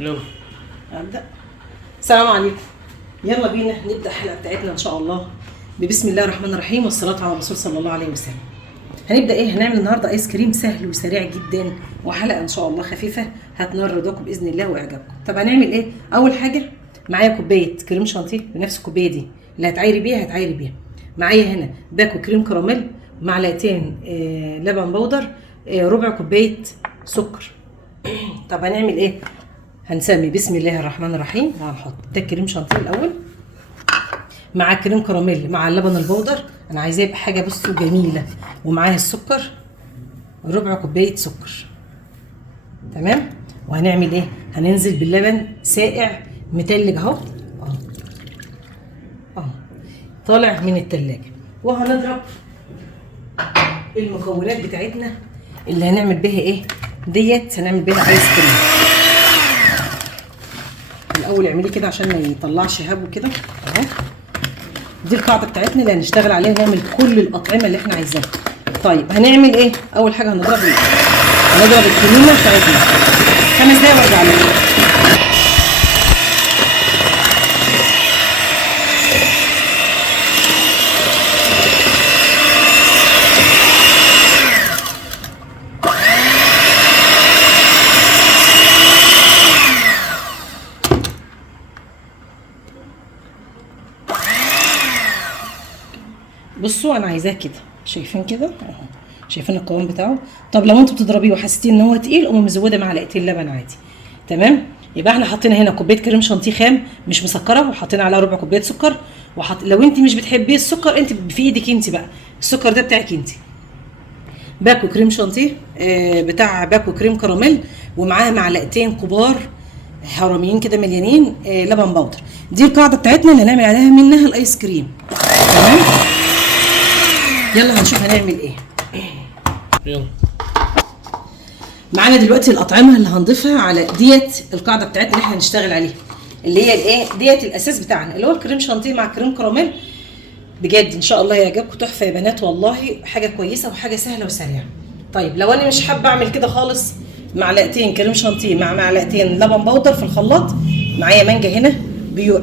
يلا ابدا. السلام عليكم. يلا بينا نبدا الحلقه بتاعتنا ان شاء الله ببسم الله الرحمن الرحيم والصلاه على الرسول صلى الله عليه وسلم. هنبدا هنعمل النهارده ايس كريم سهل وسريع جدا، وحلقه ان شاء الله خفيفه هتنور رضاكم باذن الله واعجابكم. طب هنعمل ايه؟ اول حاجه معايا كوبايه كريم شانتيه بنفس الكوبايه دي اللي هتعايري بيها. معايا هنا باكو كريم كراميل، معلقتين لبن بودر، ربع كوبايه سكر. طب هنعمل ايه؟ هنسمي بسم الله الرحمن الرحيم، وهنحط ده كريم شانتيه الاول مع كريم كراميل مع اللبن البودر. انا عايزاه يبقى حاجه بصوا جميله، ومعاه السكر ربع كوبايه سكر. تمام. وهنعمل ايه؟ هننزل باللبن ساقع متلج اهو، طالع من التلاجة، وهنضرب المكونات بتاعتنا اللي هنعمل بيها ايه ديت. هنعمل بيها ايس كريم. الاول اعملي كده عشان ما يطلعش هب وكده اهو. دي القاعده بتاعتنا اللي هنشتغل عليها، نعمل كل الاطعمه اللي احنا عايزينها. طيب هنعمل ايه؟ اول حاجه هنضرب الكريمه بتاعتنا 5 دقايق وارجع لكم. بصوا انا عايزاه كده، شايفين كده اهو، شايفين القوام بتاعه. طب لو انتوا بتضربيه وحسيتين ان هو تقيل قوموا مزوده معلقتين لبن عادي. تمام. يبقى احنا حطينا هنا كوبايه كريم شانتيه خام مش مسكره، وحطينا عليها ربع كوبايه سكر، لو انت مش بتحبيه السكر انت في ايدك انت بقى، السكر ده بتاعك انت. باكو كريم شانتيه بتاع باكو كريم كراميل، ومعاه معلقتين كبار حراميين كده مليانين لبن بودر. دي القاعده بتاعتنا اللي هنعمل عليها منها الايس كريم. تمام. يلا هنشوف هنعمل ايه. يلا معانا دلوقتي الاطعمه اللي هنضيفها على ديت القاعده بتاعتنا اللي احنا هنشتغل عليها، اللي هي الايه ديت الاساس بتاعنا اللي هو الكريم شانتيه مع كريم كراميل. بجد ان شاء الله يعجبكم، تحفه يا بنات والله، حاجه كويسه وحاجه سهله وسريعه. طيب لو انا مش حابه اعمل كده خالص، معلقتين كريم شانتيه مع معلقتين لبن بودر في الخلاط. معايا مانجا هنا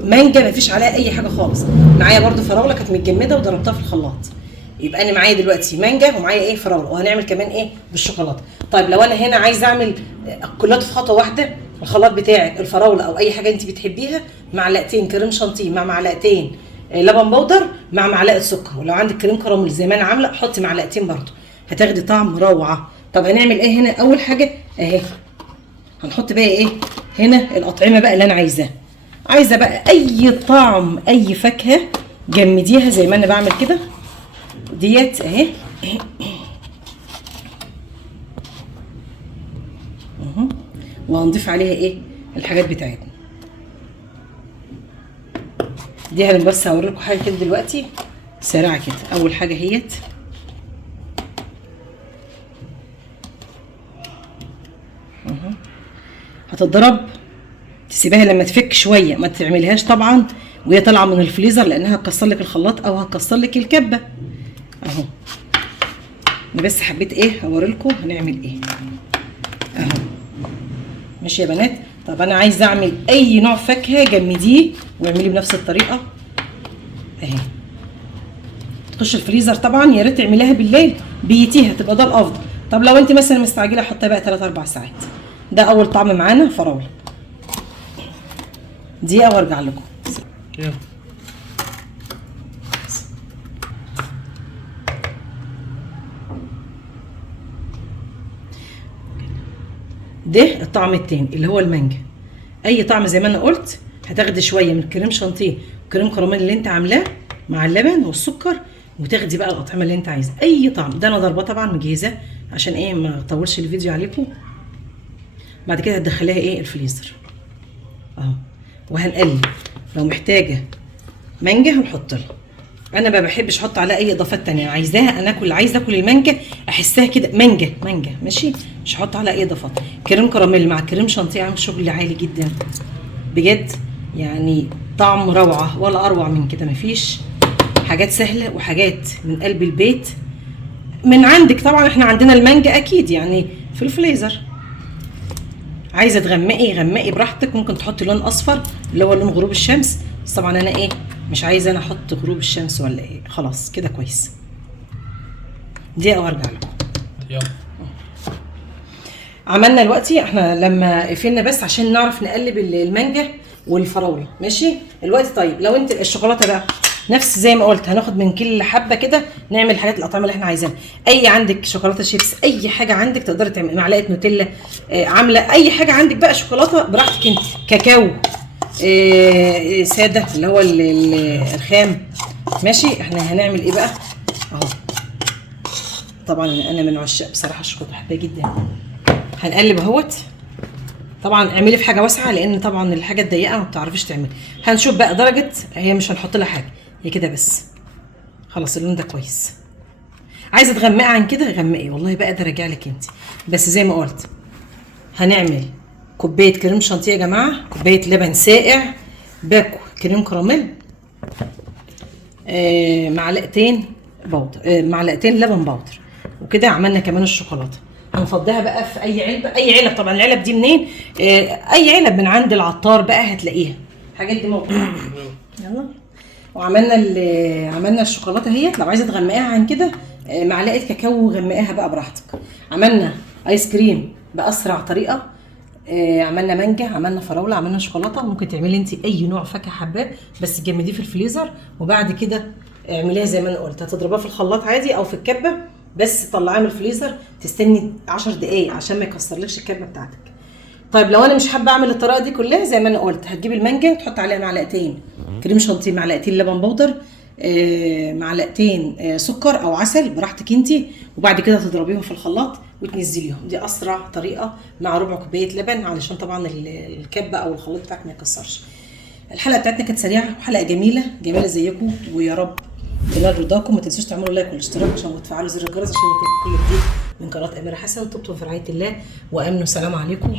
مانجا مفيش عليها اي حاجه خالص. معايا برده فراوله كانت متجمده وضربتها في الخلاط. يبقى انا معايا دلوقتي مانجا ومعايا ايه فراوله، وهنعمل كمان ايه بالشوكولاته. طيب لو انا هنا عايزه اعمل كلها في خطوه واحده، الخلاط بتاعك الفراوله او اي حاجه انت بتحبيها، معلقتين كريم شانتيه مع معلقتين لبن بودر مع معلقه سكر، ولو عندك كريم كراميل زي ما انا عامله حطي معلقتين برده، هتاخدي طعم روعه. طب هنعمل ايه هنا؟ اول حاجه اهي هنحط بقى ايه هنا الاطعمه بقى اللي انا عايزاها. عايزه بقى اي طعم اي فاكهه جمديها زي ما انا بعمل كده ديت اهي. وهنضيف عليها ايه الحاجات بتاعتنا دي. انا بس هوريكم حاجه كده دلوقتي سريعه كده. اول حاجه هيت هتتضرب، تسيبها لما تفك شويه، ما تعملهاش طبعا وهي طالعه من الفريزر لانها هتكسر لك الخلاط او هتكسر لك الكبه اهو. انا بس حبيت ايه اوريلكم هنعمل ايه اهو. ماشي يا بنات. طب انا عايزه اعمل اي نوع فاكهه جمديه واعمليه بنفس الطريقه اهي. تخش الفريزر طبعا، يا ريت تعمليها بالليل بيتيها تبقى ده الافضل. طب لو انت مثلا مستعجله حطها بقى 3-4 ساعات. ده اول طعم معانا فراوله. دقيقه وارجع لكم. يلا ده الطعم التاني اللي هو المانجا. اي طعم زي ما انا قلت، هتاخدي شويه من الكريم شانتيه وكريم كراميل اللي انت عاملاه مع اللبن والسكر، وتاخدي بقى الاطعمه اللي انت عايزها اي طعم. ده انا ضربه طبعا مجهزاه عشان ايه ما اطولش الفيديو عليكم. بعد كده هتدخليها ايه الفريزر اهو. وهنقلب، لو محتاجه مانجا هنحط لها. انا ما بحبش احط عليها اي اضافات تانية، عايزاها انا عايزه اكل المانجا احسها كده مانجا ماشي، مش هحط عليها اي اضافات. كريم كراميل مع كريم شانتيه عامل شغل عالي جدا بجد، يعني طعم روعه ولا اروع من كده مفيش. حاجات سهله وحاجات من قلب البيت من عندك. طبعا احنا عندنا المانجا اكيد يعني في الفريزر عايزه تغمقي غمقي براحتك، ممكن تحطي لون اصفر اللي هو لون غروب الشمس، بس طبعا انا ايه مش عايزه انا احط غروب الشمس ولا ايه. خلاص كده كويس. دقيقه وارجع لكم. يلا. عملنا دلوقتي احنا لما قفلنا بس عشان نعرف نقلب المانجا والفراوله ماشي الوقت. طيب لو انت الشوكولاته بقى نفس زي ما قلت، هناخد من كل حبه كده نعمل حاجات الاطعمه اللي احنا عايزينها. اي عندك شوكولاته شيبس، اي حاجه عندك تقدري تعملي، معلقه نوتيلا، عامله اي حاجه عندك بقى شوكولاته براحتك انت، كاكاو ساده اللي هو الخام ماشي. احنا هنعمل ايه بقى اهو. طبعا انا من عشاق بصراحه الشوكولاته، بحبها جدا. هنقلب اهوت. طبعا اعملي في حاجه واسعه لان طبعا الحاجه الضيقه ما بتعرفيش تعملي. هنشوف بقى درجه، هي مش هنحط لها حاجه، هي كده بس. خلاص اللون ده كويس. عايزه تغمقي عن كده غمقي، والله بقى ده راجع لك انت. بس زي ما قلت هنعمل كوبايه كريم شانتيه يا جماعه، كوبايه لبن ساقع، باكو كريم كراميل، معلقتين بودر، معلقتين لبن بودر، وكده عملنا كمان الشوكولاته. هنفضيها بقى في اي علبه، اي علب طبعا. العلب دي منين؟ اي علب من عند العطار بقى هتلاقيها، الحاجات دي موجوده. يلا. عملنا الشوكولاته اهي. لو عايزه تغمقيها عن كده معلقه كاكاو غمقيها بقى براحتك. عملنا ايس كريم باسرع طريقه، عملنا مانجا، عملنا فراوله، عملنا شوكولاته. ممكن تعملي انت اي نوع فاكهه حباه بس تجمديه في الفريزر، وبعد كده اعمليها زي ما انا قلت. هتضربها في الخلاط عادي او في الكبه، بس طلعيها من الفريزر تستني 10 دقايق عشان ما يكسرلكش الكبه بتاعتك. طيب لو انا مش حابه اعمل الطريقه دي كلها زي ما انا قلت، هتجيبي المانجا وتحط عليها معلقتين كريم شانتيه، معلقتين لبن بودر، معلقتين سكر او عسل براحتك انتي، وبعد كده تضربيهم في الخلاط وتنزليهم. دي اسرع طريقه مع ربع كوبايه لبن، علشان طبعا الكبه او الخلاط بتاعك ما يكسرش. الحلقه بتاعتنا كانت سريعه وحلقه جميله جميله زيكم، ويا رب تنال رضاكم. ما تنسوش تعملوا لايك والاشتراك وتفعلوا زر الجرس عشان يجيلكم كل جديد من قناه اميره حسن. طبتم في رعايه الله وامنوا. السلام عليكم.